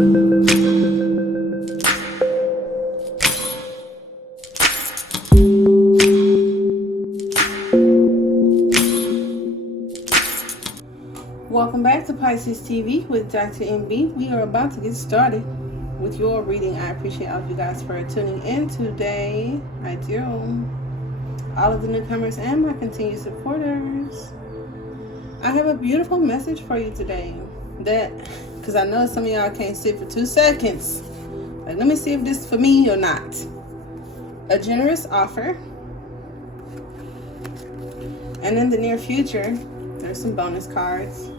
Welcome back to Pisces TV with Dr. MB. We are about to get started with your reading. I appreciate all of you guys for tuning in today. I do. All of the newcomers and my continued supporters. I have a beautiful message for you today. Because I know some of y'all can't sit for 2 seconds. Like, let me see if this is for me or not. A generous offer. And in the near future, there's some bonus cards.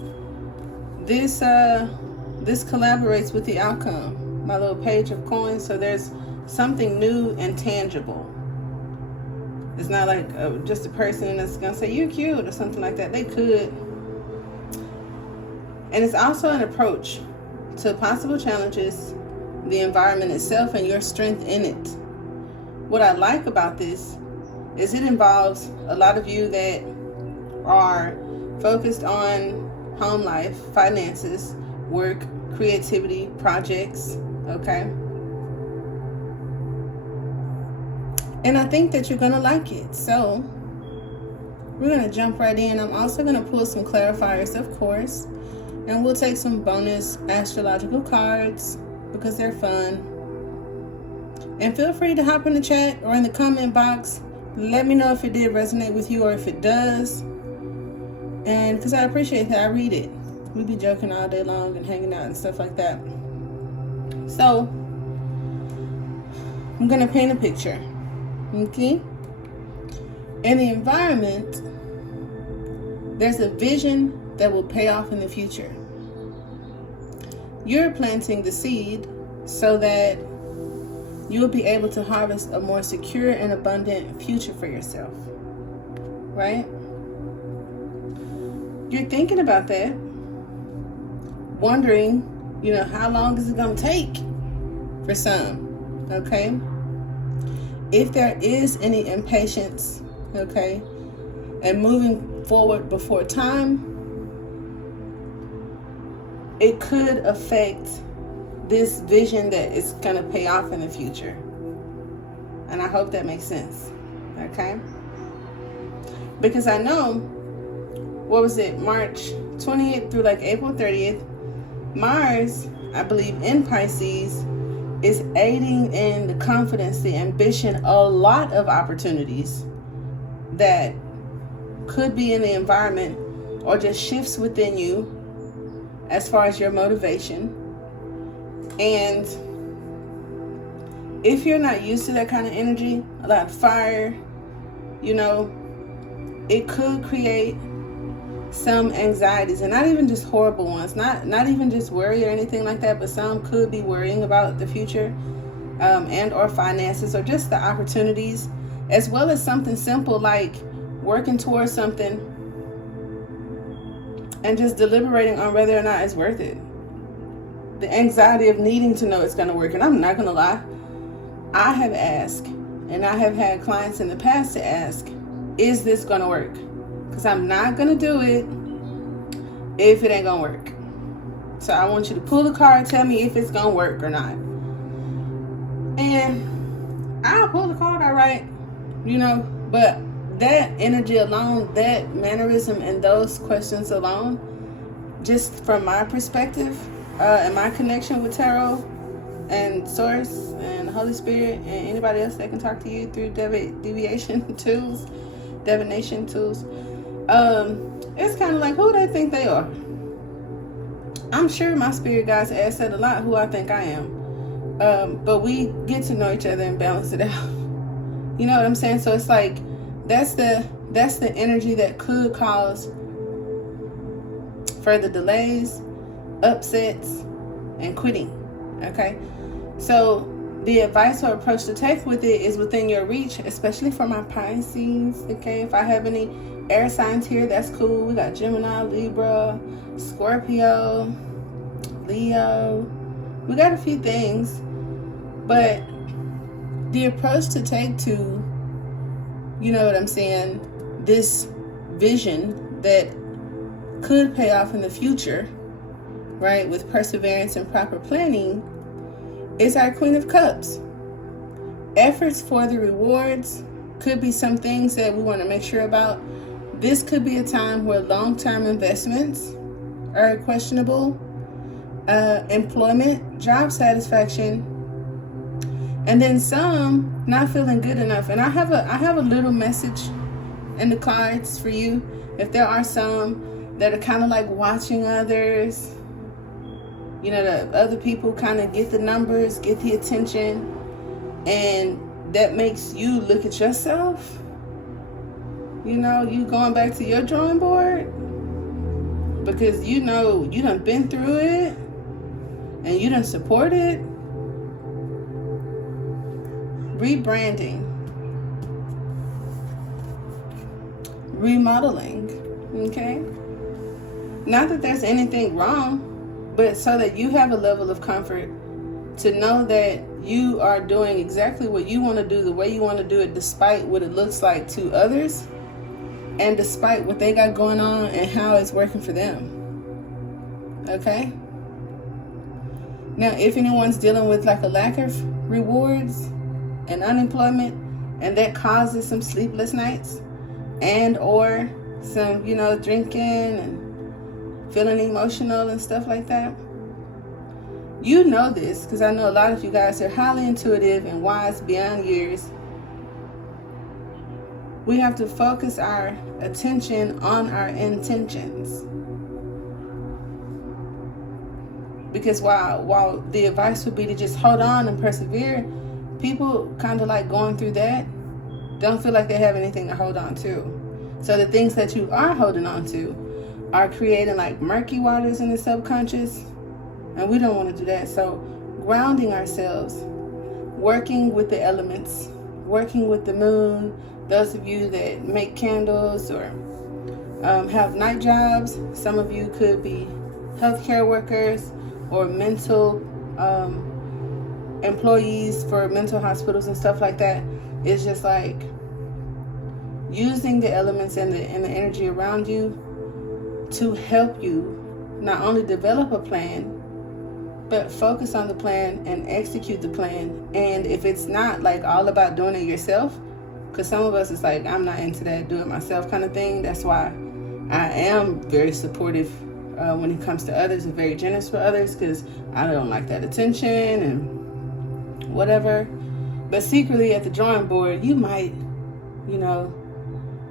This collaborates with the outcome. My little page of coins. So there's something new and tangible. It's not like just a person that's gonna say you're cute or something like that. They could. And it's also an approach to possible challenges, the environment itself, and your strength in it. What I like about this is it involves a lot of you that are focused on home life, finances, work, creativity, projects, okay? And I think that you're going to like it. So we're going to jump right in. I'm also going to pull some clarifiers, of course. And we'll take some bonus astrological cards because they're fun. And feel free to hop in the chat or in the comment box. Let me know if it did resonate with you or if it does. And because I appreciate that, I read it. We be joking all day long and hanging out and stuff like that. So I'm going to paint a picture. Okay? In the environment, there's a vision that will pay off in the future. You're planting the seed so that you'll be able to harvest a more secure and abundant future for yourself. Right? You're thinking about that, wondering, how long is it going to take for some, okay? If there is any impatience, okay, and moving forward before time, it could affect this vision that is going to pay off in the future. And I hope that makes sense, okay? Because I know, March 20th through like April 30th, Mars, I believe in Pisces, is aiding in the confidence, the ambition, a lot of opportunities that could be in the environment or just shifts within you as far as your motivation. And if you're not used to that kind of energy, a lot of fire, it could create some anxieties, and not even just horrible ones, not even just worry or anything like that, but some could be worrying about the future and or finances or just the opportunities, as well as something simple like working towards something and just deliberating on whether or not it's worth it. The anxiety of needing to know it's going to work. And I'm not going to lie, I have asked, and I have had clients in the past to ask, is this going to work? Because I'm not going to do it if it ain't going to work. So I want you to pull the card, tell me if it's going to work or not. And I'll pull the card, all right, but that energy alone, that mannerism and those questions alone, just from my perspective and my connection with tarot and source and the Holy Spirit and anybody else that can talk to you through divination tools, it's kind of like who they think they are. I'm sure my spirit guides ask that a lot, who I think I am. But we get to know each other and balance it out. You know what I'm saying? So it's like that's the energy that could cause further delays, upsets, and quitting. Okay? So the advice or approach to take with it is within your reach, especially for my Pisces. Okay? If I have any air signs here, that's cool. We got Gemini, Libra, Scorpio, Leo. We got a few things. But the approach to take to, this vision that could pay off in the future, right, with perseverance and proper planning, is our Queen of Cups. Efforts for the rewards could be some things that we want to make sure about. This could be a time where long-term investments are questionable. Employment, job satisfaction, and then some not feeling good enough. And I have a little message in the cards for you. If there are some that are kind of like watching others, the other people kind of get the numbers, get the attention, and that makes you look at yourself. You going back to your drawing board because you done been through it and you done support it. Rebranding, remodeling, okay? Not that there's anything wrong, but so that you have a level of comfort to know that you are doing exactly what you want to do, the way you want to do it, despite what it looks like to others, and despite what they got going on and how it's working for them. Okay? Now, if anyone's dealing with like a lack of rewards and unemployment, and that causes some sleepless nights and or some, drinking and feeling emotional and stuff like that, this because I know a lot of you guys are highly intuitive and wise beyond years. We have to focus our attention on our intentions. Because while the advice would be to just hold on and persevere, people kind of like going through that don't feel like they have anything to hold on to. So the things that you are holding on to are creating like murky waters in the subconscious, and we don't want to do that. So grounding ourselves, working with the elements, working with the moon. Those of you that make candles or have night jobs, some of you could be healthcare workers or mental employees for mental hospitals and stuff like that. It's just like using the elements and the energy around you to help you not only develop a plan, but focus on the plan and execute the plan. And if it's not like all about doing it yourself, because some of us it's like, I'm not into that do it myself kind of thing. That's why I am very supportive when it comes to others and very generous for others, because I don't like that attention and whatever. But secretly at the drawing board, you might,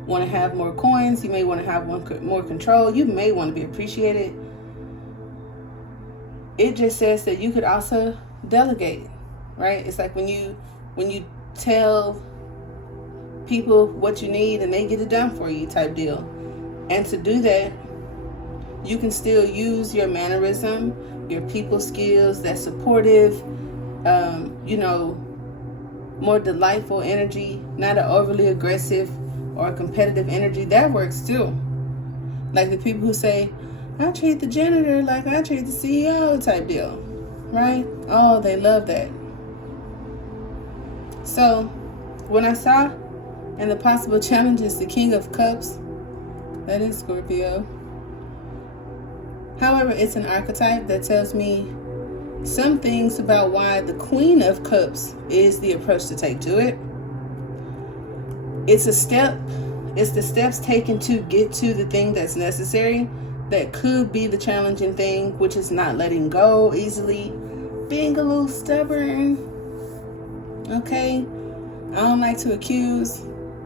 want to have more coins. You may want to have more control. You may want to be appreciated. It just says that you could also delegate, right? It's like when you tell people what you need and they get it done for you type deal. And to do that, you can still use your mannerism, your people skills, that supportive, more delightful energy, not an overly aggressive or competitive energy. That works too. Like the people who say, I treat the janitor like I treat the CEO type deal, right? Oh, they love that. So when I saw in the possible challenges the King of Cups, that is Scorpio. However, it's an archetype that tells me some things about why the Queen of Cups is the approach to take to it. It's a step. It's the steps taken to get to the thing that's necessary. That could be the challenging thing, which is not letting go easily, being a little stubborn. Okay, I don't like to accuse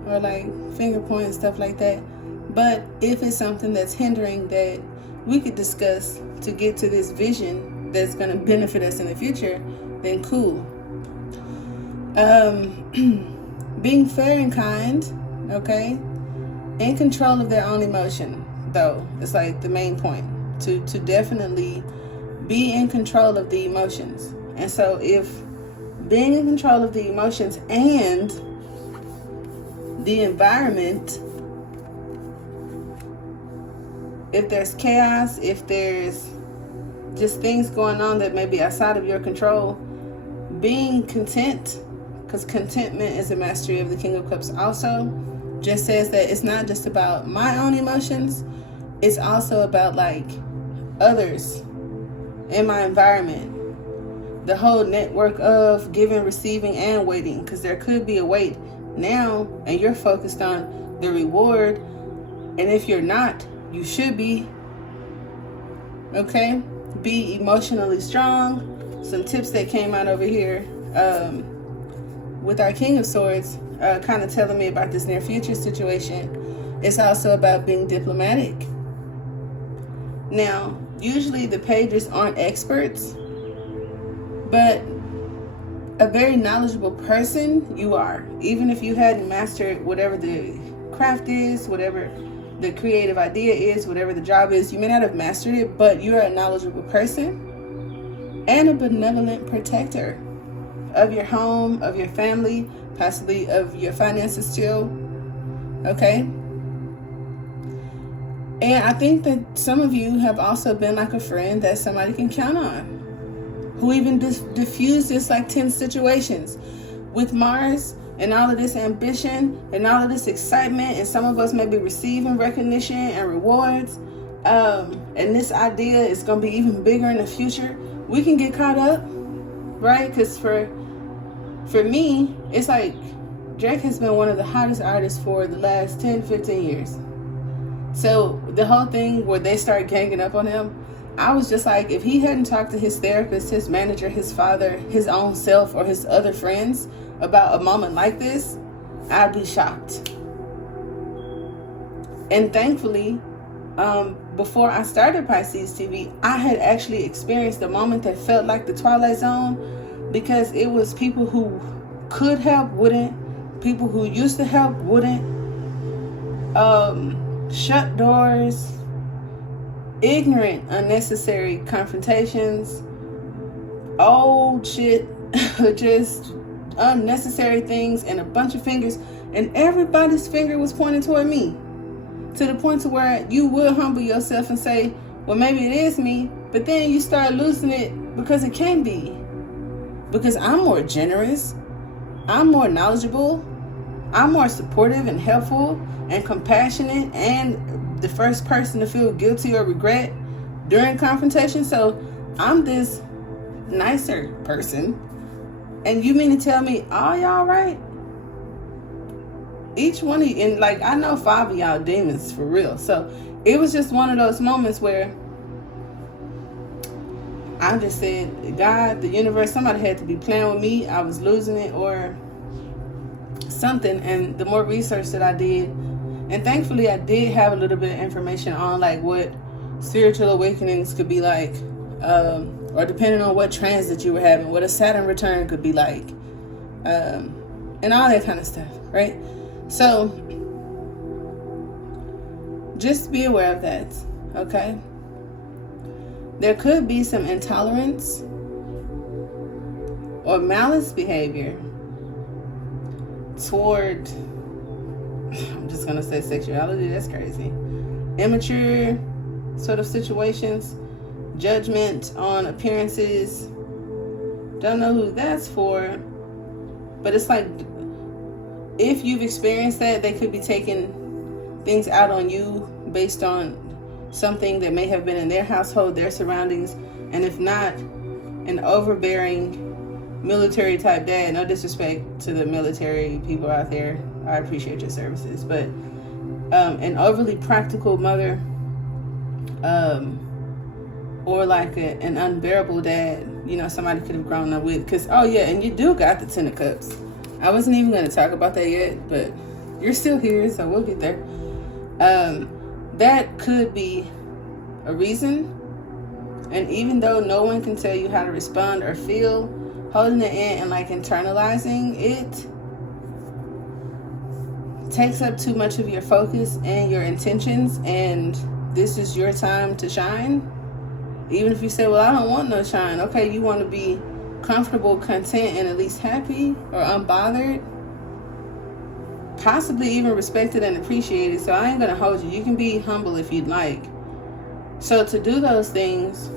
or like finger point and stuff like that. But if it's something that's hindering that we could discuss to get to this vision that's going to benefit us in the future, then cool. Being fair and kind, okay? In control of their own emotion, though, it's like the main point. To definitely be in control of the emotions. And so if being in control of the emotions and the environment, if there's chaos, if there's just things going on that may be outside of your control, being content, because contentment is a mastery of the King of Cups also, just says that it's not just about my own emotions, it's also about like others in my environment. The whole network of giving, receiving, and waiting, because there could be a wait now and you're focused on the reward, and if you're not, you should be. Okay, be emotionally strong. Some tips that came out over here with our King of Swords, kind of telling me about this near future situation. It's also about being diplomatic. Now, usually the pages aren't experts, but a very knowledgeable person you are. Even if you hadn't mastered whatever the craft is, whatever the creative idea is, whatever the job is, you may not have mastered it, but you're a knowledgeable person and a benevolent protector of your home, of your family, possibly of your finances too. Okay? And I think that some of you have also been like a friend that somebody can count on, who even diffuses like 10 situations with Mars and all of this ambition and all of this excitement, and some of us may be receiving recognition and rewards, and this idea is going to be even bigger in the future. We can get caught up, right? Because for me, it's like Drake has been one of the hottest artists for the last 10, 15 years. So the whole thing where they start ganging up on him, I was just like, if he hadn't talked to his therapist, his manager, his father, his own self, or his other friends about a moment like this, I'd be shocked. And thankfully, before I started Pisces TV, I had actually experienced a moment that felt like the Twilight Zone, because it was people who could help, wouldn't. People who used to help, wouldn't. Shut doors. Ignorant, unnecessary confrontations. Old shit. Just unnecessary things, and a bunch of fingers. And everybody's finger was pointing toward me. To the point to where you would humble yourself and say, well, maybe it is me. But then you start losing it because it can be. Because I'm more generous. I'm more knowledgeable. I'm more supportive and helpful and compassionate, and the first person to feel guilty or regret during confrontation. So I'm this nicer person. And you mean to tell me all y'all right? Each one of you, and like I know 5 of y'all demons for real. So it was just one of those moments where I just said, God, the universe, somebody had to be playing with me. I was losing it or something. And the more research that I did, and thankfully I did have a little bit of information on like what spiritual awakenings could be like, or depending on what transit you were having, what a Saturn return could be like, and all that kind of stuff, right? So just be aware of that, okay? There could be some intolerance or malice behavior toward, I'm just going to say sexuality, that's crazy. Immature sort of situations, judgment on appearances. Don't know who that's for, but it's like, if you've experienced that, they could be taking things out on you based on something that may have been in their household, their surroundings. And if not, an overbearing military type dad, no disrespect to the military people out there, I appreciate your services, but an overly practical mother, or like an unbearable dad, you know, somebody could have grown up with. Because, oh yeah, and you do got the 10 of Cups. I wasn't even going to talk about that yet, but you're still here, so we'll get there. That could be a reason. And even though no one can tell you how to respond or feel, holding it in and like internalizing it takes up too much of your focus and your intentions, and this is your time to shine. Even if you say, well, I don't want no shine. Okay, you want to be comfortable, content, and at least happy or unbothered, possibly even respected and appreciated. So I ain't gonna hold you. You can be humble if you'd like. So to do those things,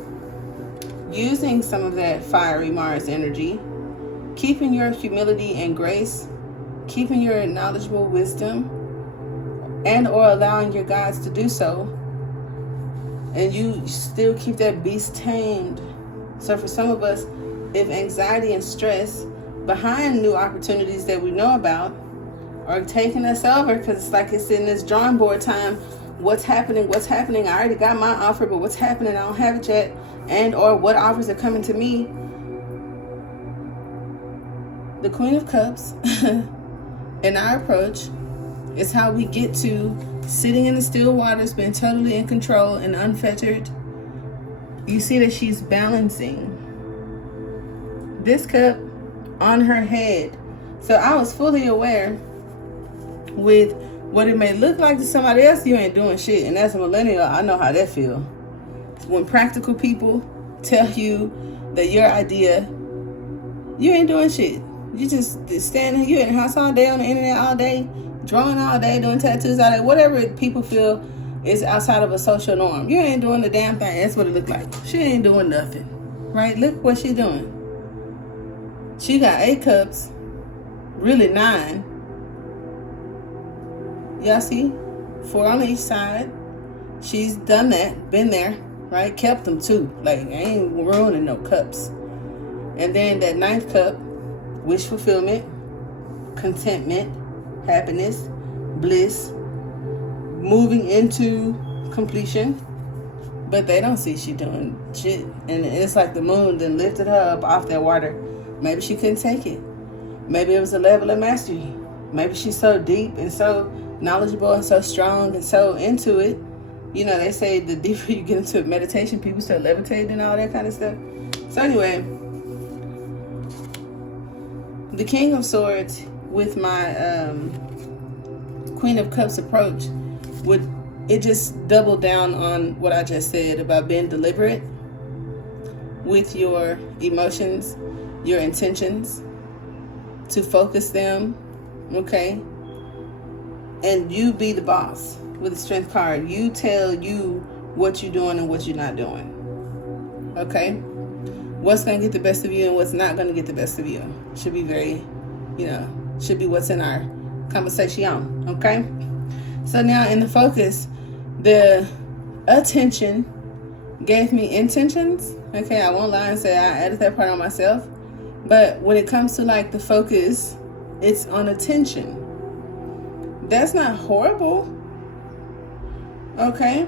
using some of that fiery Mars energy, keeping your humility and grace, keeping your knowledgeable wisdom, and or allowing your guides to do so, and you still keep that beast tamed So for some of us, if anxiety and stress behind new opportunities that we know about are taking us over, because it's like it's in this drawing board time. What's happening? I already got my offer, but what's happening? I don't have it yet. And or what offers are coming to me? The Queen of Cups and our approach is how we get to sitting in the still waters, being totally in control and unfettered. You see that she's balancing this cup on her head. So I was fully aware with what it may look like to somebody else. You ain't doing shit. And as a millennial, I know how that feels. When practical people tell you that your idea, you ain't doing shit. You just standing, you in the house all day, on the internet all day, drawing all day, doing tattoos all day, whatever people feel is outside of a social norm. You ain't doing the damn thing. That's what it looked like. She ain't doing nothing, right? Look what she doing. She got 8 cups, really 9. Y'all see? 4 on each side. She's done that, been there, right? Kept them too. Like, I ain't ruining no cups. And then that 9th cup, wish fulfillment, contentment, happiness, bliss, moving into completion. But they don't see she doing shit. And it's like the moon then lifted her up off that water. Maybe she couldn't take it. Maybe it was a level of mastery. Maybe she's so deep and so knowledgeable and so strong and so into it. You know, they say the deeper you get into meditation, people start levitating and all that kind of stuff. So anyway, the King of Swords with my Queen of Cups approach it just doubled down on what I just said about being deliberate with your emotions, your intentions, to focus them, okay? And you be the boss with the Strength card. You tell you what you're doing and what you're not doing, okay? What's going to get the best of you and what's not going to get the best of you should be very, should be what's in our conversation, okay? So now in the focus, the attention gave me intentions. Okay, I won't lie and say I added that part on myself. But when it comes to like the focus, it's on attention. That's not horrible. Okay?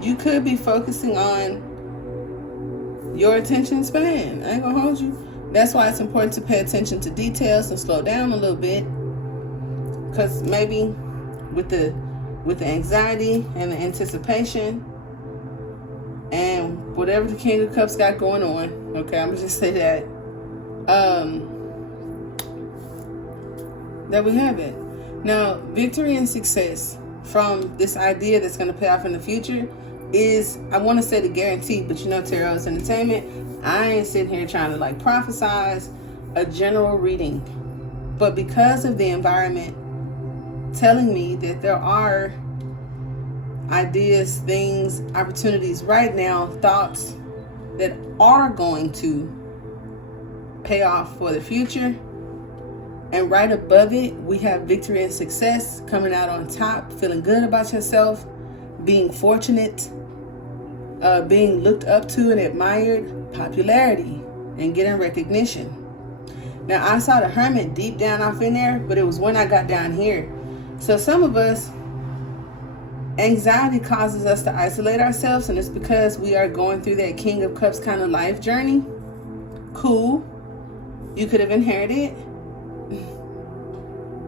You could be focusing on your attention span. I ain't gonna hold you. That's why it's important to pay attention to details and slow down a little bit. Because maybe with the anxiety and the anticipation and whatever the King of Cups got going on, okay, I'm gonna just say that, that we have it. Now, victory and success from this idea that's going to pay off in the future is, I want to say the guarantee, but tarot is entertainment. I ain't sitting here trying to like prophesize a general reading. But because of the environment telling me that there are ideas, things, opportunities right now, thoughts that are going to pay off for the future. And right above it, we have victory and success, coming out on top, feeling good about yourself, being fortunate, being looked up to and admired, popularity, and getting recognition. Now, I saw the Hermit deep down off in there, but it was when I got down here. So some of us, anxiety causes us to isolate ourselves, and it's because we are going through that King of Cups kind of life journey. Cool. You could have inherited.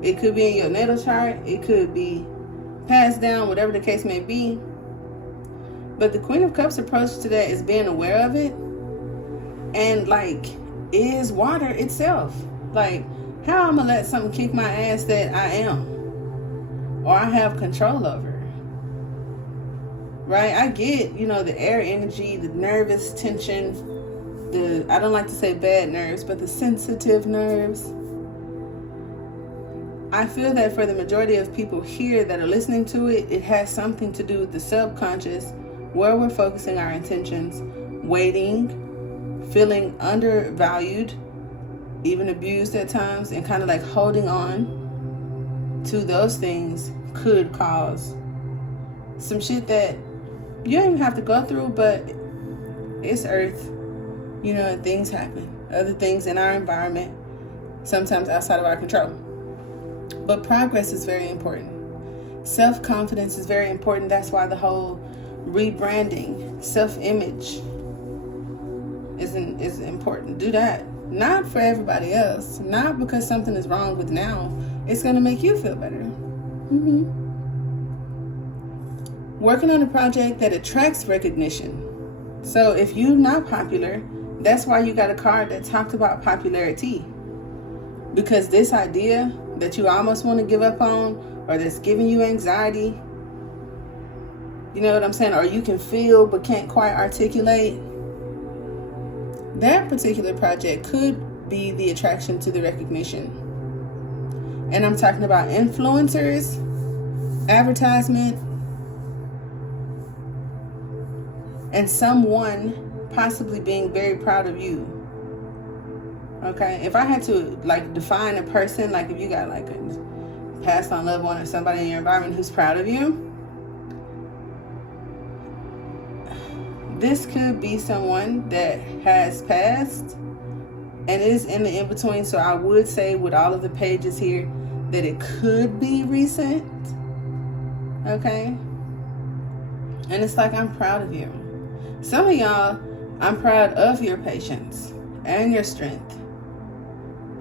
It could be in your natal chart. It could be passed down, whatever the case may be. But the Queen of Cups approach to that is being aware of it. And like, is water itself. Like, how I'm going to let something kick my ass that I am, or I have control over? Right? I get, the air energy, the nervous tension, I don't like to say bad nerves, but the sensitive nerves. I feel that for the majority of people here that are listening to it, it has something to do with the subconscious, where we're focusing our intentions, waiting, feeling undervalued, even abused at times, and kind of like holding on to those things could cause some shit that you don't even have to go through, but it's earth. and things happen. Other things in our environment, sometimes outside of our control. But progress is very important. Self-confidence is very important. That's why the whole rebranding, self-image is important. Do that. Not for everybody else. Not because something is wrong with now. It's going to make you feel better. Working on a project that attracts recognition. So if you're not popular, that's why you got a card that talked about popularity. Because this idea that you almost want to give up on, or that's giving you anxiety, you know what I'm saying? Or you can feel but can't quite articulate. That particular project could be the attraction to the recognition. And I'm talking about influencers, advertisement, and someone possibly being very proud of you. Okay? If I had to define a person, if you got a passed on loved one or somebody in your environment who's proud of you, this could be someone that has passed and is in the in-between. So I would say with all of the pages here that it could be recent. Okay? And it's I'm proud of you. Some of y'all, I'm proud of your patience and your strength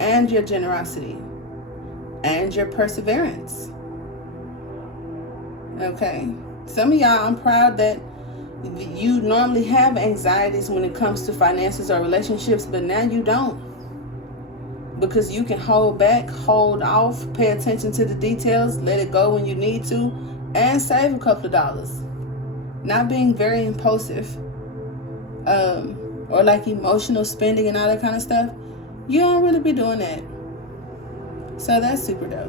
and your generosity and your perseverance. Okay? Some of y'all, I'm proud that you normally have anxieties when it comes to finances or relationships, but now you don't. Because you can hold back, hold off, pay attention to the details, let it go when you need to, and save a couple of dollars. Not being very impulsive, or emotional spending and all that kind of stuff. You don't really be doing that. So that's super dope.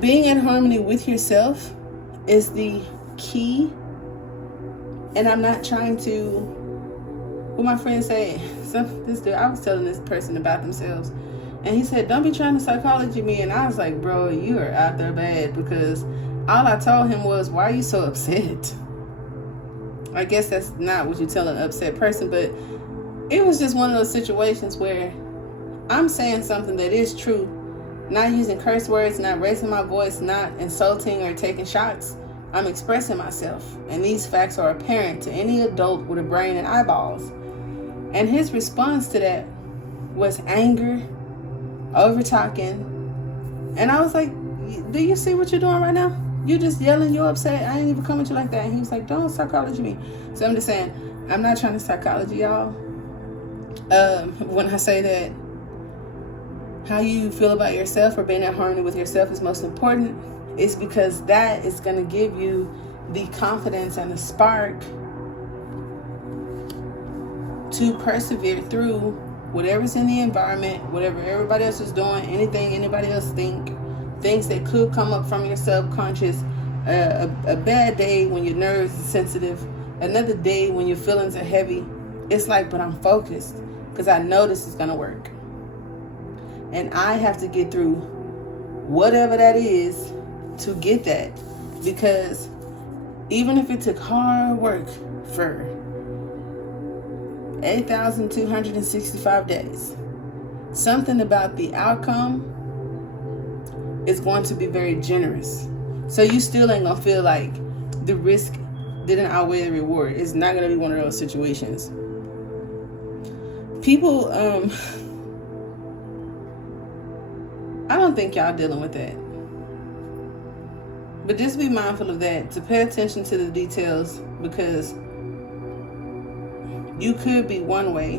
Being in harmony with yourself is the key. And I'm not trying to, what my friend said, this dude, I was telling this person about themselves, and he said, don't be trying to psychology me. And I was like, bro, you are out there bad, because all I told him was, why are you so upset? I guess that's not what you tell an upset person, but it was just one of those situations where I'm saying something that is true, not using curse words, not raising my voice, not insulting or taking shots. I'm expressing myself, and these facts are apparent to any adult with a brain and eyeballs. And his response to that was anger, over talking, and I was like, do you see what you're doing right now? You just yelling, you're upset, I ain't even coming to you like that. And he was like, don't psychology me. So I'm just saying, I'm not trying to psychology y'all. When I say that how you feel about yourself or being in harmony with yourself is most important, it's because that is going to give you the confidence and the spark to persevere through whatever's in the environment, whatever everybody else is doing, anything anybody else things that could come up from your subconscious, a bad day when your nerves are sensitive, another day when your feelings are heavy. It's but I'm focused because I know this is going to work. And I have to get through whatever that is to get that, because even if it took hard work for 8,265 days, something about the outcome is going to be very generous. So you still ain't gonna feel like the risk didn't outweigh the reward. It's not gonna be one of those situations. People, I don't think y'all dealing with that. But just be mindful of that, to pay attention to the details, because you could be one way,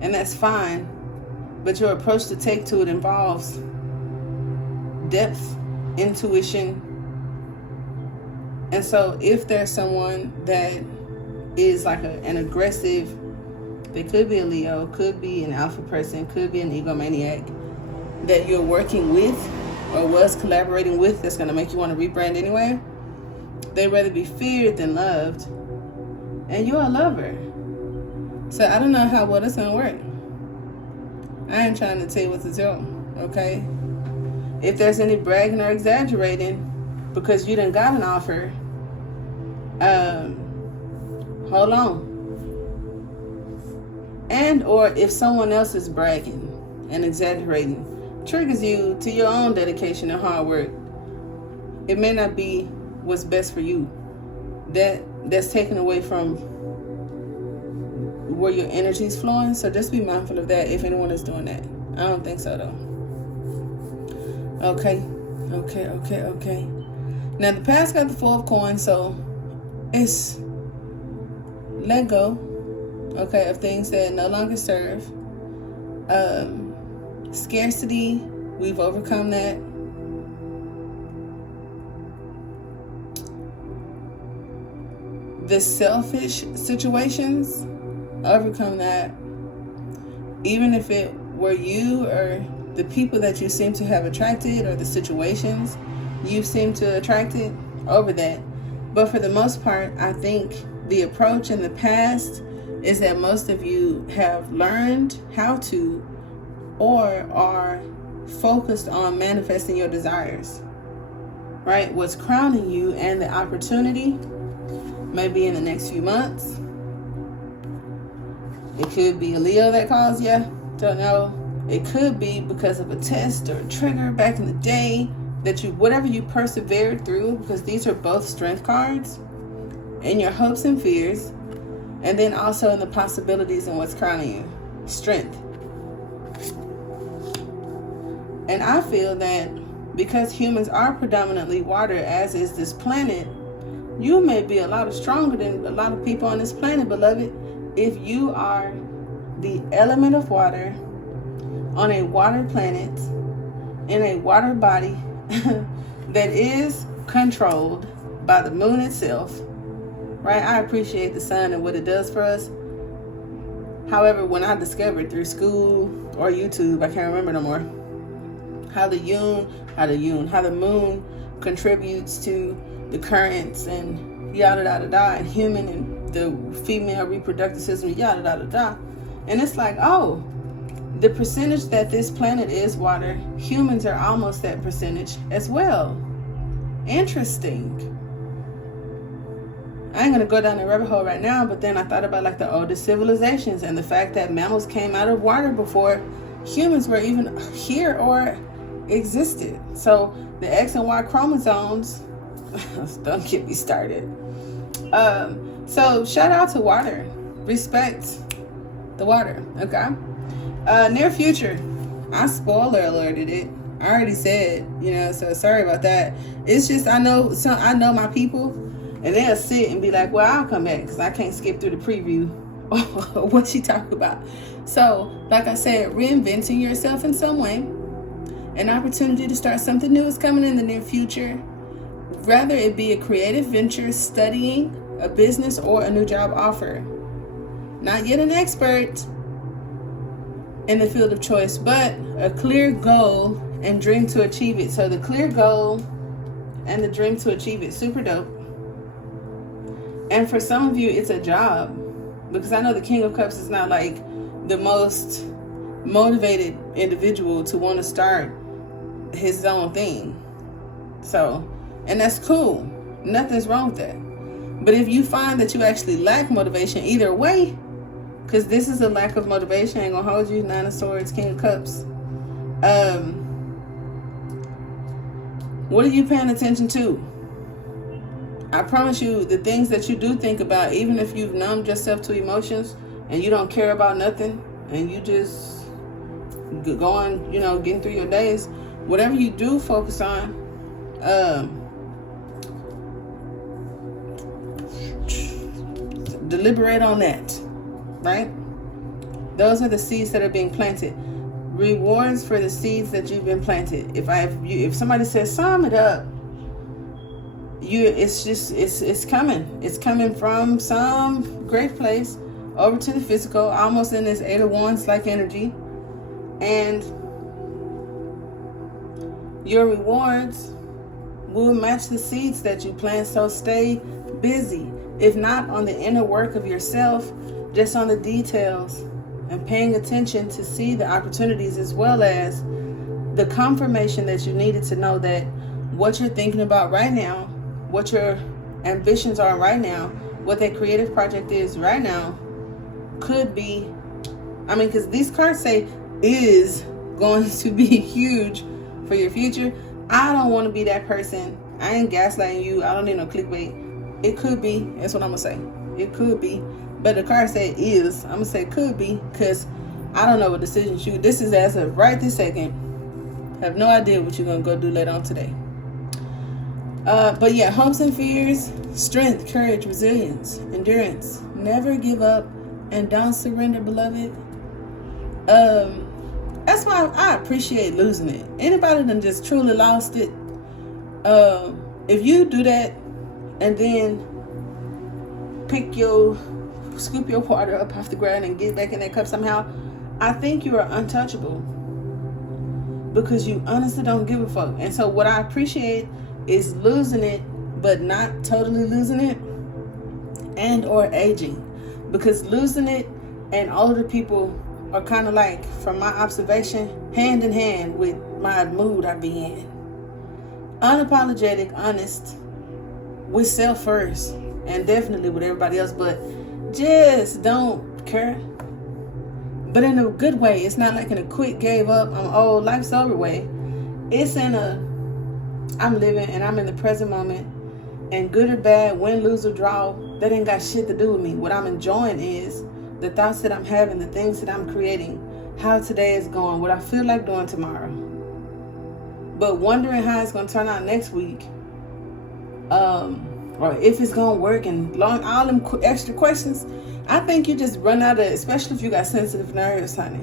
and that's fine, but your approach to take to it involves depth, intuition. And so if there's someone that is an aggressive, they could be a Leo, could be an alpha person, could be an egomaniac, that you're working with or was collaborating with, that's going to make you want to rebrand anyway, they'd rather be feared than loved, and you're a lover. So I don't know how well that's going to work. I ain't trying to tell you what to do, okay? If there's any bragging or exaggerating because you done got an offer, hold on. And or if someone else is bragging and exaggerating, triggers you to your own dedication and hard work, it may not be what's best for you. That's taken away from where your energy is flowing. So just be mindful of that if anyone is doing that. I don't think so though. Okay. Now the past got the Four of Coins, so it's let go, okay, of things that no longer serve. Scarcity, we've overcome that. The selfish situations, overcome that. Even if it were you or the people that you seem to have attracted, or the situations you seem to attracted, over that. But for the most part, I think the approach in the past is that most of you have learned how to, or are focused on manifesting your desires, right? What's crowning you and the opportunity, maybe in the next few months. It could be a Leo that calls you, don't know. It could be because of a test or a trigger back in the day that you, whatever you persevered through, because these are both strength cards, and your hopes and fears, and then also in the possibilities and what's crowning you, strength. And I feel that because humans are predominantly water, as is this planet, you may be a lot stronger than a lot of people on this planet, beloved, if you are the element of water on a water planet, in a water body that is controlled by the moon itself, right? I appreciate the sun and what it does for us. However, when I discovered through school or YouTube, I can't remember no more, how the moon contributes to the currents and yada yada yada, and human and the female reproductive system, yada yada yada. And it's like, oh, the percentage that this planet is water, humans are almost that percentage as well. Interesting. I ain't gonna go down the rabbit hole right now, but then I thought about like the oldest civilizations and the fact that mammals came out of water before humans were even here or existed. So the X and Y chromosomes, don't get me started. So shout out to water. Respect the water, okay? Near future, I spoiler alerted it. I already said, so sorry about that. It's just I know my people, and they'll sit and be like, well, I'll come back because I can't skip through the preview what she talked about. So like I said, reinventing yourself in some way, an opportunity to start something new is coming in the near future. Whether it be a creative venture, studying, a business, or a new job offer. Not yet an expert in the field of choice, but a clear goal and dream to achieve it. So the clear goal and the dream to achieve it, super dope. And for some of you, it's a job, because I know the King of Cups is not like the most motivated individual to want to start his own thing. So, and that's cool. Nothing's wrong with that. But if you find that you actually lack motivation either way, because this is a lack of motivation, I ain't gonna hold you, Nine of Swords, King of Cups. What are you paying attention to? I promise you, the things that you do think about, even if you've numbed yourself to emotions and you don't care about nothing, and you just go on, getting through your days, whatever you do focus on, deliberate on that, right? Those are the seeds that are being planted. Rewards for the seeds that you've been planted. If somebody says sum it up, it's coming. It's coming from some great place over to the physical, almost in this 8 of Wands like energy, and your rewards will match the seeds that you plant. So stay busy, if not on the inner work of yourself, just on the details and paying attention to see the opportunities, as well as the confirmation that you needed to know that what you're thinking about right now, what your ambitions are right now, what that creative project is right now, could be I mean, because these cards say is going to be huge for your future. I don't want to be that person. I ain't gaslighting you. I don't need no clickbait. It could be. That's what I'm going to say. It could be. But the card say is. I'm going to say could be, because I don't know what decisions you. This is as of right this second. Have no idea what you're going to go do later on today. But yeah, hopes and fears, strength, courage, resilience, endurance. Never give up and don't surrender, beloved. That's why I appreciate losing it. Anybody that just truly lost it, if you do that and then scoop your water up off the ground and get back in that cup somehow, I think you are untouchable, because you honestly don't give a fuck. And so what I appreciate is losing it, but not totally losing it, and or aging, because losing it and older people are kind of like, from my observation, hand in hand with my mood I be in. Unapologetic, honest, with self first, and definitely with everybody else, but just don't care. But in a good way. It's not like in a quick gave up, I'm old, life's over way. It's in a I'm living and I'm in the present moment, and good or bad, win, lose or draw, that ain't got shit to do with me. What I'm enjoying is the thoughts that I'm having, the things that I'm creating, how today is going, what I feel like doing tomorrow. But wondering how it's going to turn out next week, or if it's going to work, and all them extra questions, I think you just run out of, especially if you got sensitive nerves, honey.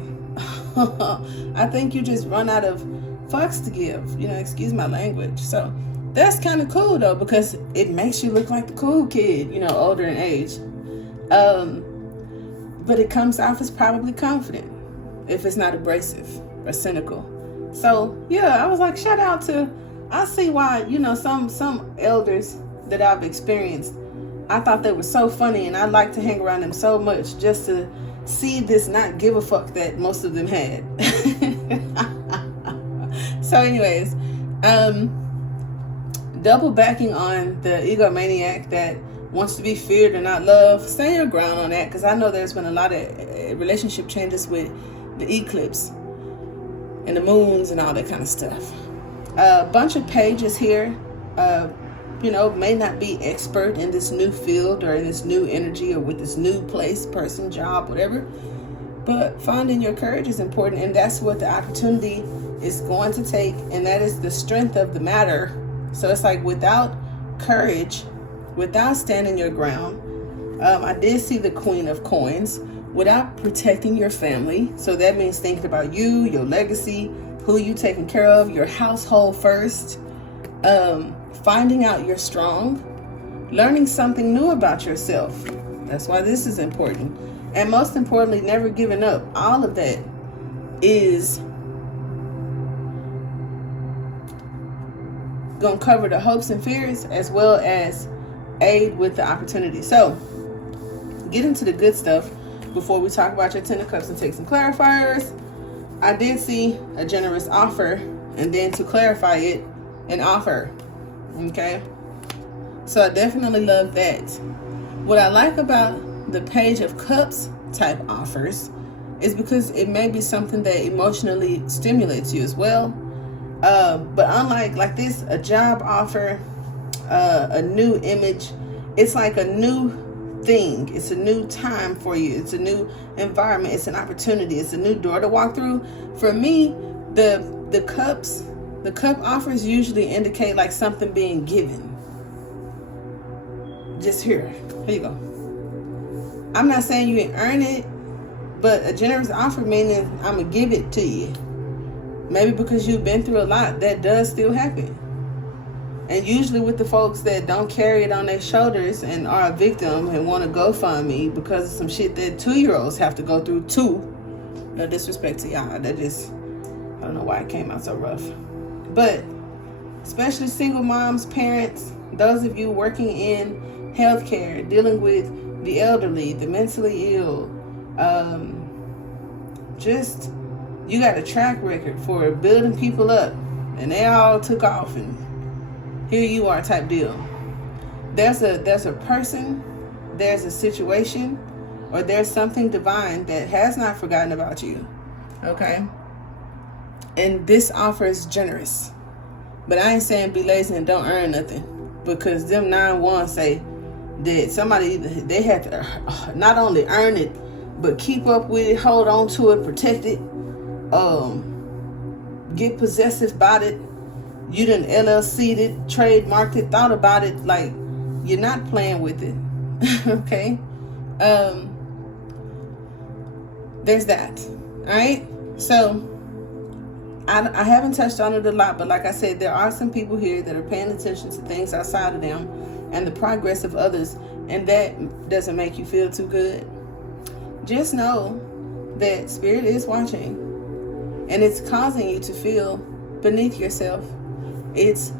I think you just run out of fucks to give, excuse my language. So that's kind of cool though, because it makes you look like the cool kid, older in age. But it comes off as probably confident if it's not abrasive or cynical. So yeah, I was like, shout out to, I see why, some elders that I've experienced, I thought they were so funny, and I like to hang around them so much just to see this not give a fuck that most of them had. So anyways, double backing on the egomaniac that wants to be feared and not loved. Stand your ground on that, because I know there's been a lot of relationship changes with the eclipse and the moons and all that kind of stuff. A bunch of pages here, may not be expert in this new field or in this new energy or with this new place, person, job, whatever. But finding your courage is important, and that's what the opportunity is going to take, and that is the strength of the matter. So it's like, without courage, without standing your ground, I did see the Queen of Coins, without protecting your family. So that means thinking about you, your legacy, who you taking care of, your household first, finding out you're strong, learning something new about yourself. That's why this is important. And most importantly, never giving up. All of that is going to cover the hopes and fears, as well as aid with the opportunity. So get into the good stuff before we talk about your Ten of Cups and take some clarifiers. I did see a generous offer, and then to clarify it, an offer. Okay, so I definitely love that. What I like about the Page of Cups type offers is because it may be something that emotionally stimulates you as well. But unlike like this, a job offer, a new image, it's like a new thing. It's a new time for you. It's a new environment. It's an opportunity. It's a new door to walk through. For me, the cup offers usually indicate like something being given. Just here you go. I'm not saying you ain't earn it, but a generous offer meaning I'm gonna give it to you. Maybe because you've been through a lot, that does still happen. And usually with the folks that don't carry it on their shoulders and are a victim and want to GoFundMe because of some shit that 2-year-olds have to go through too. No disrespect to y'all. I don't know why it came out so rough. But especially single moms, parents, those of you working in healthcare, dealing with the elderly, the mentally ill, you got a track record for building people up, and they all took off, and here you are type deal. There's a person, there's a situation, or there's something divine that has not forgotten about you. Okay? And this offer is generous. But I ain't saying be lazy and don't earn nothing, because them 9-1 say that somebody, they have to not only earn it, but keep up with it, hold on to it, protect it, get possessive about it. You done LLC'd it, trademarked it, thought about it. Like, you're not playing with it. Okay? There's that. Alright? So I haven't touched on it a lot, but like I said, there are some people here that are paying attention to things outside of them and the progress of others, and that doesn't make you feel too good. Just know that Spirit is watching, and it's causing you to feel beneath yourself. It's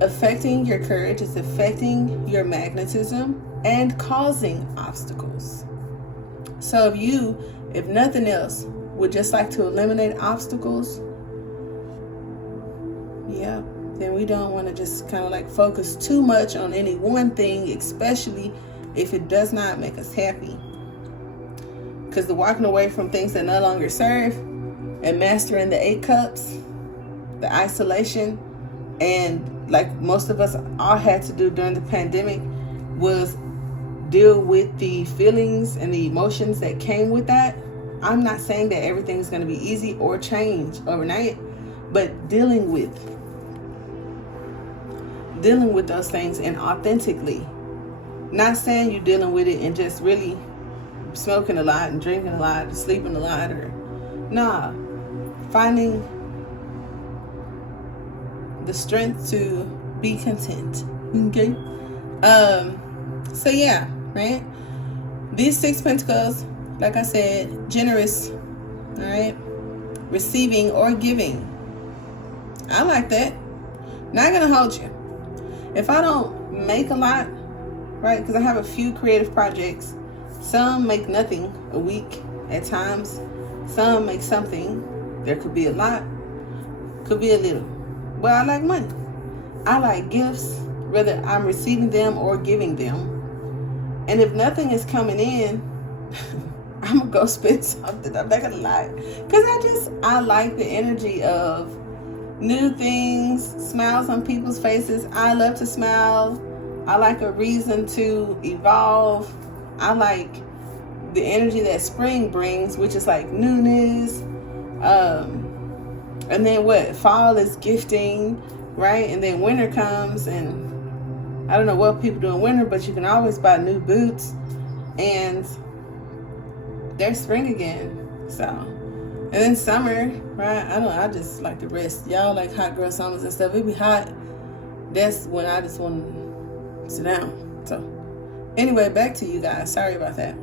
affecting your courage, it's affecting your magnetism, and causing obstacles. So if you, if nothing else, would just like to eliminate obstacles, yeah, then we don't want to just kind of like focus too much on any one thing, especially if it does not make us happy. Because the walking away from things that no longer serve, and mastering the 8 cups, the isolation, and like most of us all had to do during the pandemic, was deal with the feelings and the emotions that came with that. I'm not saying that everything's going to be easy or change overnight, but dealing with those things, and authentically. Not saying you're dealing with it and just really smoking a lot and drinking a lot and sleeping a lot, or finding the strength to be content. Okay? So yeah, right? These 6 pentacles, like I said, generous, all right? Receiving or giving. I like that. Not gonna hold you. If I don't make a lot, right? Because I have a few creative projects. Some make nothing a week at times. Some make something. There could be a lot, could be a little. Well, I like money. I like gifts, whether I'm receiving them or giving them. And if nothing is coming in, I'm gonna go spend something. I'm not gonna lie, because I like the energy of new things, smiles on people's faces. I love to smile. I like a reason to evolve. I like the energy that spring brings, which is like newness. And then what? Fall is gifting, right? And then winter comes, and I don't know what people do in winter, but you can always buy new boots, and there's spring again. So, and then summer, right? I just like to rest. Y'all like hot girl summers and stuff. It be hot. That's when I just want to sit down. So, anyway, back to you guys. Sorry about that.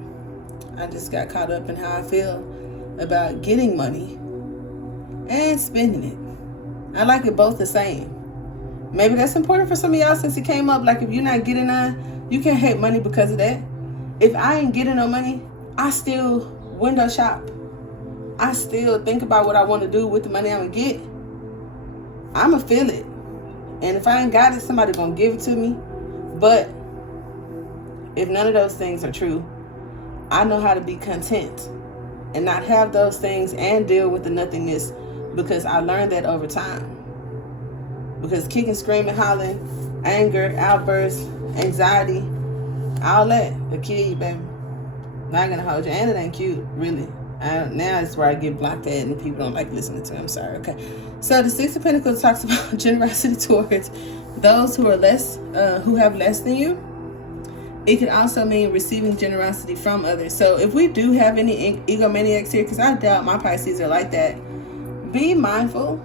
I just got caught up in how I feel about getting money and spending it. I like it both the same. Maybe that's important for some of y'all since it came up. Like, if you're not getting none, you can't hate money because of that. If I ain't getting no money, I still window shop. I still think about what I want to do with the money I'm going to get. I'm going to feel it. And if I ain't got it, somebody going to give it to me. But if none of those things are true, I know how to be content and not have those things and deal with the nothingness, because I learned that over time. Because kicking, screaming, hollering, anger, outbursts, anxiety, all that will kill you, baby. Not gonna hold you. And it ain't cute, really. Now it's where I get blocked at and people don't like listening to it. I'm sorry. Okay. So the 6 of Pentacles talks about generosity towards those who are less, who have less than you. It can also mean receiving generosity from others. So if we do have any egomaniacs here, because I doubt my Pisces are like that, be mindful.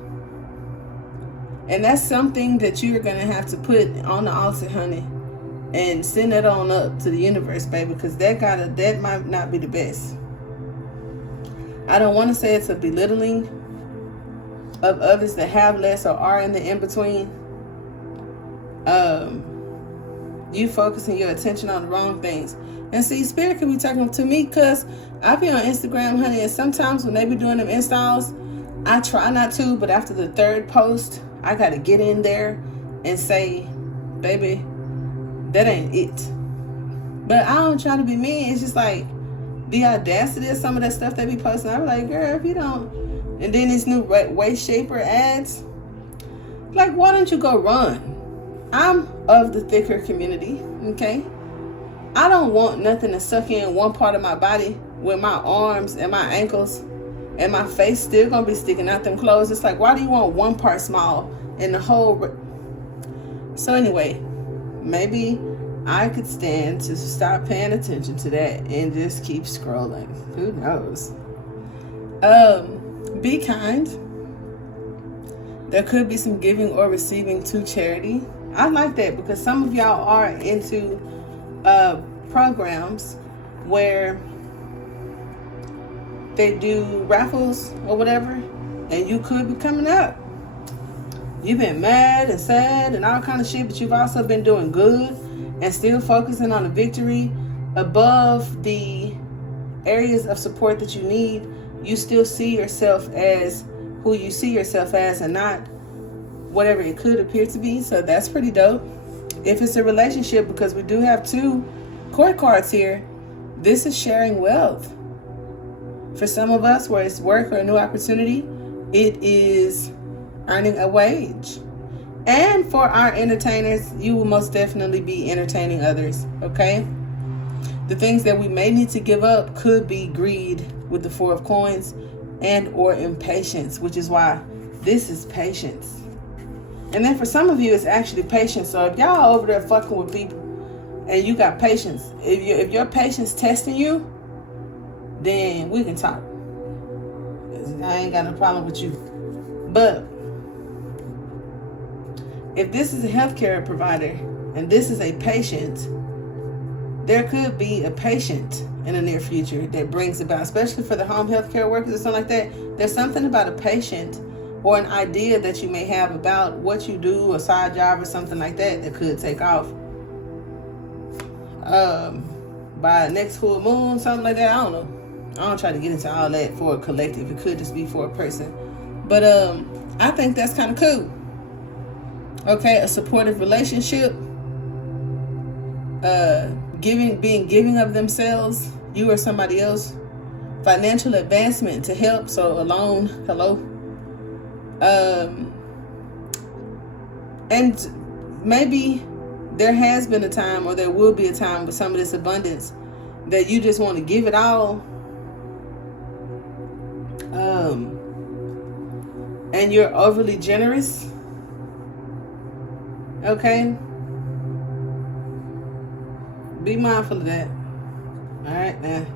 And that's something that you're going to have to put on the altar, honey, and send that on up to the universe, baby, because that might not be the best. I don't want to say it's a belittling of others that have less or are in the in-between. You focusing your attention on the wrong things. And see, Spirit can be talking to me because I be on Instagram, honey, and sometimes when they be doing them installs, I try not to, but after the 3rd post, I got to get in there and say, baby, that ain't it. But I don't try to be mean. It's just like, the audacity of some of that stuff they be posting. I'm like, girl, if you don't. And then these new waist shaper ads. Like, why don't you go run? I'm of the thicker community, okay? I don't want nothing to suck in one part of my body when my arms and my ankles and my face still gonna be sticking out them clothes. It's like, why do you want one part small and the whole? So anyway, maybe I could stand to stop paying attention to that and just keep scrolling. Who knows? Be kind. There could be some giving or receiving to charity. I like that because some of y'all are into programs where they do raffles or whatever, and you could be coming up. You've been mad and sad and all kind of shit, but you've also been doing good and still focusing on the victory above the areas of support that you need. You still see yourself as who you see yourself as and not whatever it could appear to be. So that's pretty dope. If it's a relationship, because we do have 2 court cards here, this is sharing wealth. For some of us, where it's work or a new opportunity, it is earning a wage. And for our entertainers, you will most definitely be entertaining others, okay? The things that we may need to give up could be greed with the 4 of coins and or impatience, which is why this is patience. And then for some of you, it's actually patience. So if y'all over there fucking with people and you got patience, if your patience testing you, then we can talk. I ain't got no problem with you. But if this is a healthcare provider and this is a patient, there could be a patient in the near future that brings about, especially for the home healthcare workers or something like that. There's something about a patient or an idea that you may have about what you do, a side job or something like that, that could take off by next full moon, something like that. I don't know. I don't try to get into all that for a collective. It could just be for a person. But I think that's kind of cool. Okay, a supportive relationship, being giving of themselves, you or somebody else, financial advancement to help, so a loan, hello. And maybe there has been a time, or there will be a time with some of this abundance that you just want to give it all. And you're overly generous. Okay? Be mindful of that. Alright, now.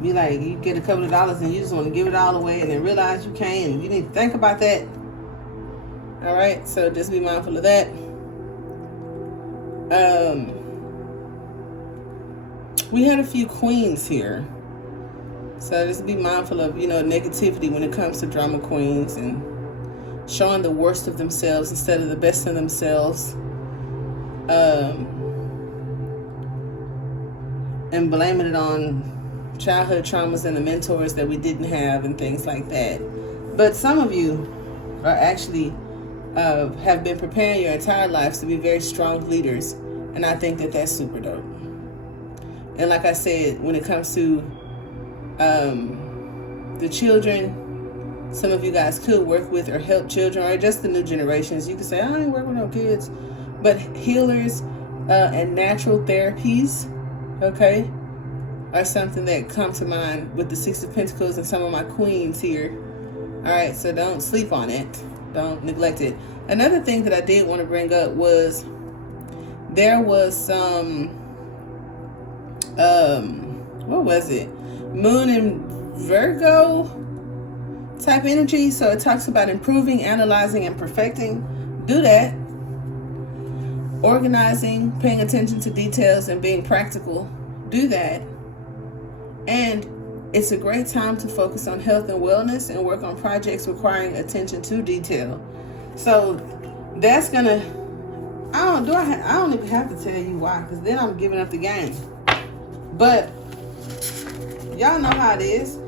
Be like, you get a couple of dollars and you just want to give it all away and then realize you can't, and you need to think about that. Alright, so just be mindful of that. We had a few queens here. So just be mindful of, negativity when it comes to drama queens and showing the worst of themselves instead of the best of themselves. And blaming it on childhood traumas and the mentors that we didn't have and things like that. But some of you are actually have been preparing your entire lives to be very strong leaders. And I think that that's super dope. And like I said, when it comes to the children, some of you guys could work with or help children, or just the new generations. You could say, I ain't working with no kids. But healers and natural therapies, okay, are something that come to mind with the 6 of Pentacles and some of my queens here. All right, so don't sleep on it. Don't neglect it. Another thing that I did want to bring up was there was some, what was it? Moon and Virgo type energy. So it talks about improving, analyzing, and perfecting. Do that. Organizing, paying attention to details, and being practical. Do that. And it's a great time to focus on health and wellness and work on projects requiring attention to detail. So that's gonna, I don't even have to tell you why, because then I'm giving up the game. But y'all know how it is.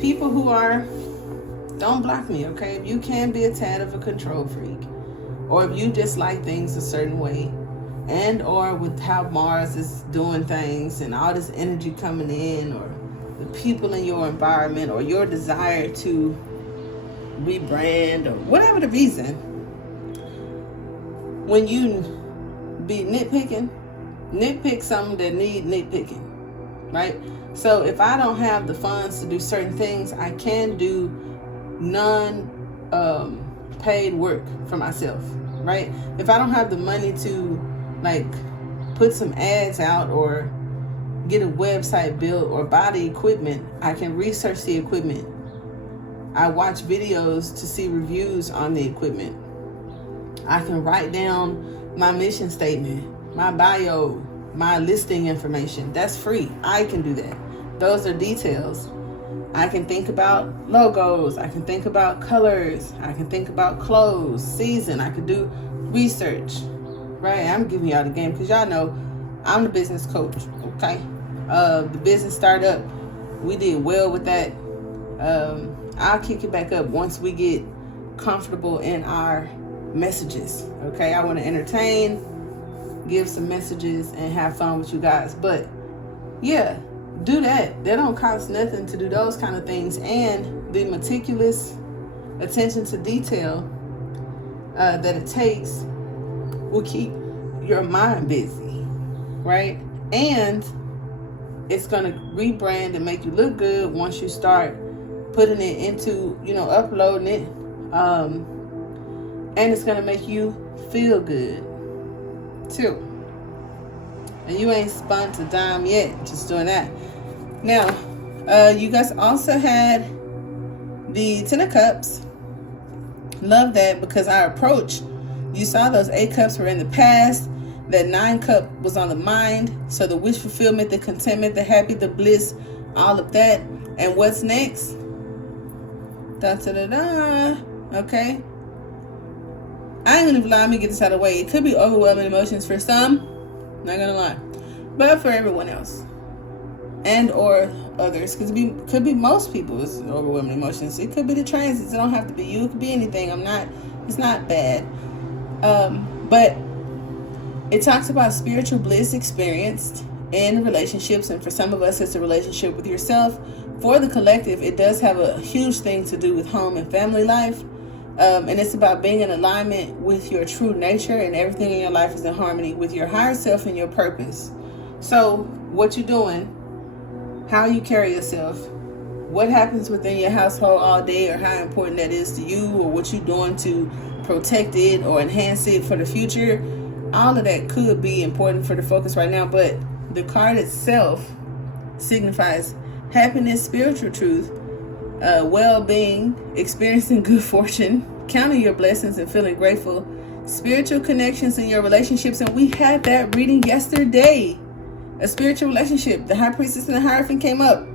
People who are, don't block me, okay? If you can be a tad of a control freak, or if you dislike things a certain way, and or with how Mars is doing things and all this energy coming in, or the people in your environment, or your desire to rebrand, or whatever the reason, when you be nitpick something that need nitpicking, right? So if I don't have the funds to do certain things, I can do paid work for myself, right? If I don't have the money to like put some ads out or get a website built or buy the equipment, I can research the equipment. I watch videos to see reviews on the equipment. I can write down my mission statement, my bio, my listing information. That's free. I can do that. Those are details. I can think about logos. I can think about colors. I can think about clothes, season. I can do research, right? I'm giving y'all the game because y'all know I'm the business coach, okay? The business startup, we did well with that. I'll kick it back up once we get comfortable in our messages, okay? I want to entertain, give some messages, and have fun with you guys. But yeah, do that. That don't cost nothing to do those kind of things, and the meticulous attention to detail that it takes will keep your mind busy, right? And it's going to rebrand and make you look good once you start putting it into, uploading it, and it's going to make you feel good too. And you ain't spun to dime yet, just doing that. Now, you guys also had the 10 of Cups. Love that, because our approach, you saw those 8 cups were in the past. That 9 cup was on the mind. So the wish fulfillment, the contentment, the happy, the bliss, all of that. And what's next? Da-da-da-da. Okay. I ain't gonna lie, let me get this out of the way. It could be overwhelming emotions for some, not gonna lie, but for everyone else and or others, because it could be most people, it's overwhelming emotions. It could be the transits. It don't have to be you. It could be anything. It's not bad. But it talks about spiritual bliss experienced in relationships, and for some of us, it's a relationship with yourself. For the collective, it does have a huge thing to do with home and family life. And it's about being in alignment with your true nature, and everything in your life is in harmony with your higher self and your purpose. So what you're doing, how you carry yourself, what happens within your household all day, or how important that is to you, or what you're doing to protect it or enhance it for the future, all of that could be important for the focus right now. But the card itself signifies happiness, spiritual truth, well-being, experiencing good fortune, counting your blessings and feeling grateful, spiritual connections in your relationships. And we had that reading yesterday, a spiritual relationship. The High Priestess and the Hierophant came up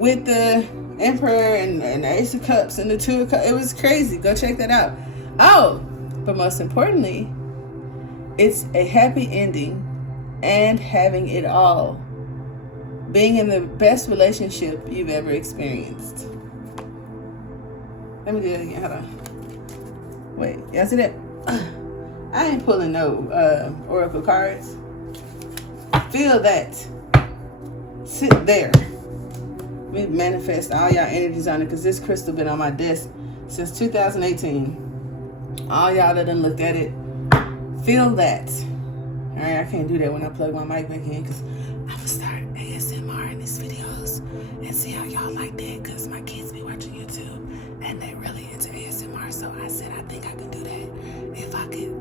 with the Emperor and the Ace of Cups and the Two of Cups. It was crazy. Go check that out. Oh, but most importantly, it's a happy ending and having it all. Being in the best relationship you've ever experienced. Let me do that again. Hold on. Wait, y'all see that? I ain't pulling no oracle cards. Feel that. Sit there. Let me manifest all y'all energies on it, because this crystal been on my desk since 2018. All y'all that done looked at it, feel that. All right, I can't do that when I plug my mic back in, because I'm going to start ASMR in these videos and see how y'all like that, because my kids be watching YouTube and they really into ASMR. So I said I think I can do that if I could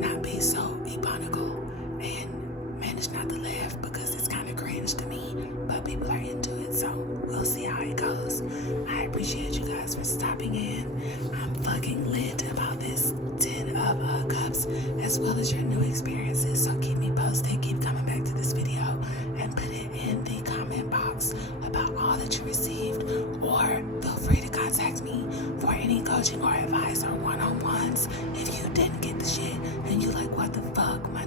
not be so ebonical and manage not to laugh, because it's kind of cringe to me, but people are into it, so we'll see how it goes. I appreciate you guys for stopping in. I'm fucking lit about this 10 of Cups, as well as your new experiences. So keep me posted, keep coming back to this video, and put it in the comment box about all that you received, or feel free to contact me for any coaching or advice or one-on-ones if you didn't get the shit and you like, what the fuck, my